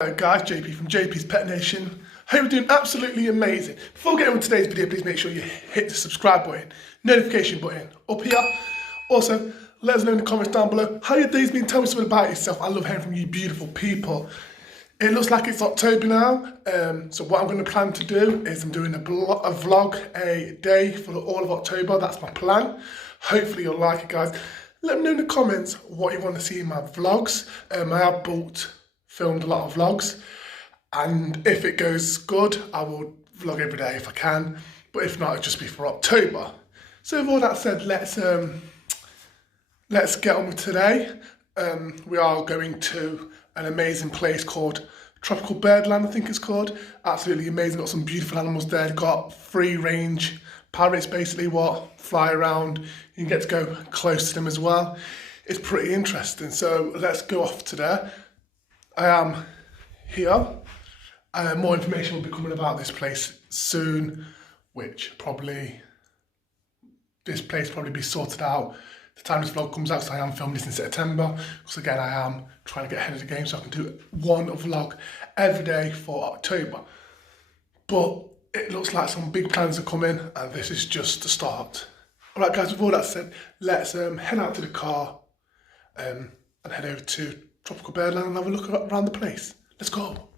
Hello guys, JP from JP's Pet Nation. Hope you're doing absolutely amazing. Before we get on with today's video, please make sure you hit the subscribe button, notification button up here. Also, let us know in the comments down below how your day's been. Tell me something about yourself. I love hearing from you beautiful people. It looks like it's October now, so what I'm going to plan to do is I'm doing a vlog a day for all of October. That's my plan. Hopefully you'll like it, guys. Let me know in the comments what you want to see in my vlogs. I have filmed a lot of vlogs, and if it goes good, I will vlog every day if I can, but if not, it'll just be for October. So with all that said, let's get on with today. We are going to an amazing place called Tropical Birdland, I think it's called. Absolutely amazing. Got some beautiful animals there. Got free range parrots, basically, what fly around. You can get to go close to them as well. It's pretty interesting. So let's go off to there. I am here. More information will be coming about this place soon, which this place probably be sorted out the time this vlog comes out, so I am filming this in September, because again I am trying to get ahead of the game so I can do one vlog every day for October. But it looks like some big plans are coming, and this is just the start. Alright guys, with all that said, let's head out to the car and head over to Tropical Birdland and have a look around the place. Let's go.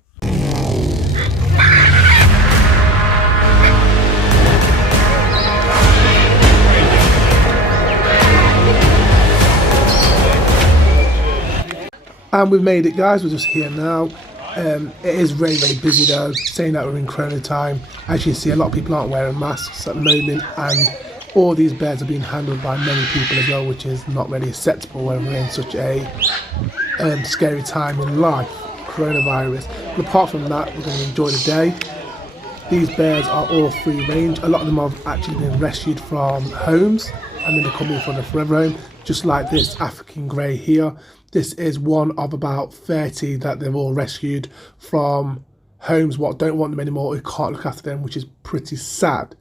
And we've made it, guys. We're just here now. It is very, very busy though, saying that we're in Corona time. As you can see, a lot of people aren't wearing masks at the moment, and all these birds are being handled by many people as well, which is not really acceptable when we're in such a scary time in life, coronavirus. But apart from that, we're going to enjoy the day. These birds are all free range. A lot of them have actually been rescued from homes, and then they're coming for the forever home, just like this African grey here. This is one of about 30 that they've all rescued from homes what don't want them anymore, who can't look after them, which is pretty sad.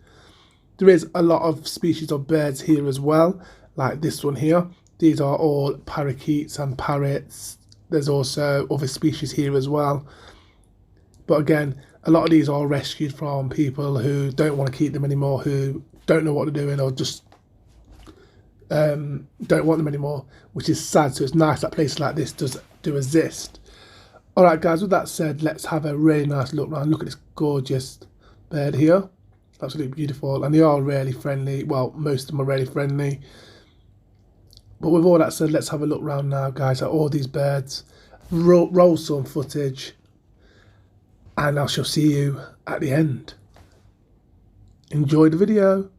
There is a lot of species of birds here as well, like this one here. These are all parakeets and parrots. There's also other species here as well. But again, a lot of these are rescued from people who don't want to keep them anymore, who don't know what they're doing, or just don't want them anymore, which is sad. So it's nice that places like this do exist. Alright guys, with that said, let's have a really nice look around. Look at this gorgeous bird here. Absolutely beautiful, and they are really friendly. Well, most of them are really friendly. But with all that said, let's have a look around now, guys, at all these birds. Roll some footage, and I shall see you at the end. Enjoy the video.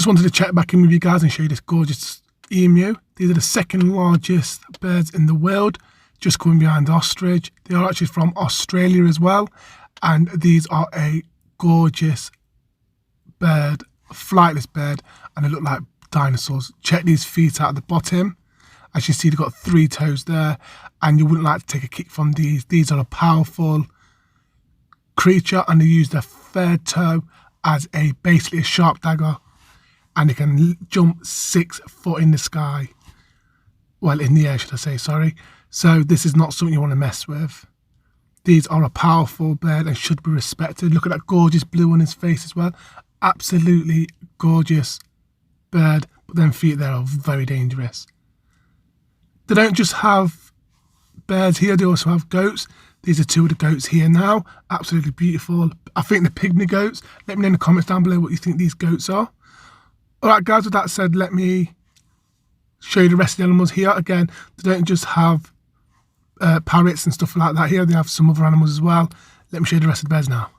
just wanted to check back in with you guys and show you this gorgeous emu. These are the second largest birds in the world, just coming behind the ostrich. They are actually from Australia as well, and these are a gorgeous bird, flightless bird, and they look like dinosaurs. Check these feet out at the bottom. As you see, they've got 3 toes there, and you wouldn't like to take a kick from these. These are a powerful creature, and they use their 3rd toe as basically a sharp dagger, and they can jump 6 foot in the sky. Well, in the air, should I say, sorry. So this is not something you want to mess with. These are a powerful bird and should be respected. Look at that gorgeous blue on his face as well. Absolutely gorgeous bird, but them feet there are very dangerous. They don't just have birds here, they also have goats. These are 2 of the goats here now. Absolutely beautiful. I think the pygmy goats. Let me know in the comments down below what you think these goats are. Alright guys, with that said, let me show you the rest of the animals here. Again, they don't just have parrots and stuff like that here. They have some other animals as well. Let me show you the rest of the birds now.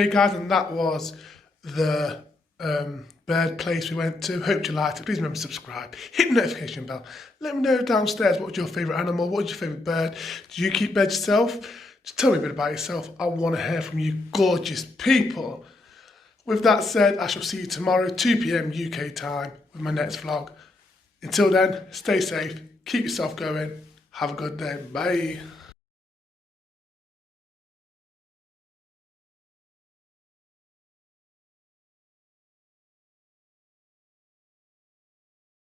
Hey guys, and that was the bird place we went to. Hope you liked it. Please remember to subscribe, hit the notification bell. Let me know downstairs what was your favourite animal, what was your favourite bird. Do you keep birds yourself? Just tell me a bit about yourself. I want to hear from you gorgeous people. With that said, I shall see you tomorrow, 2 PM UK time, with my next vlog. Until then, stay safe, keep yourself going, have a good day, bye.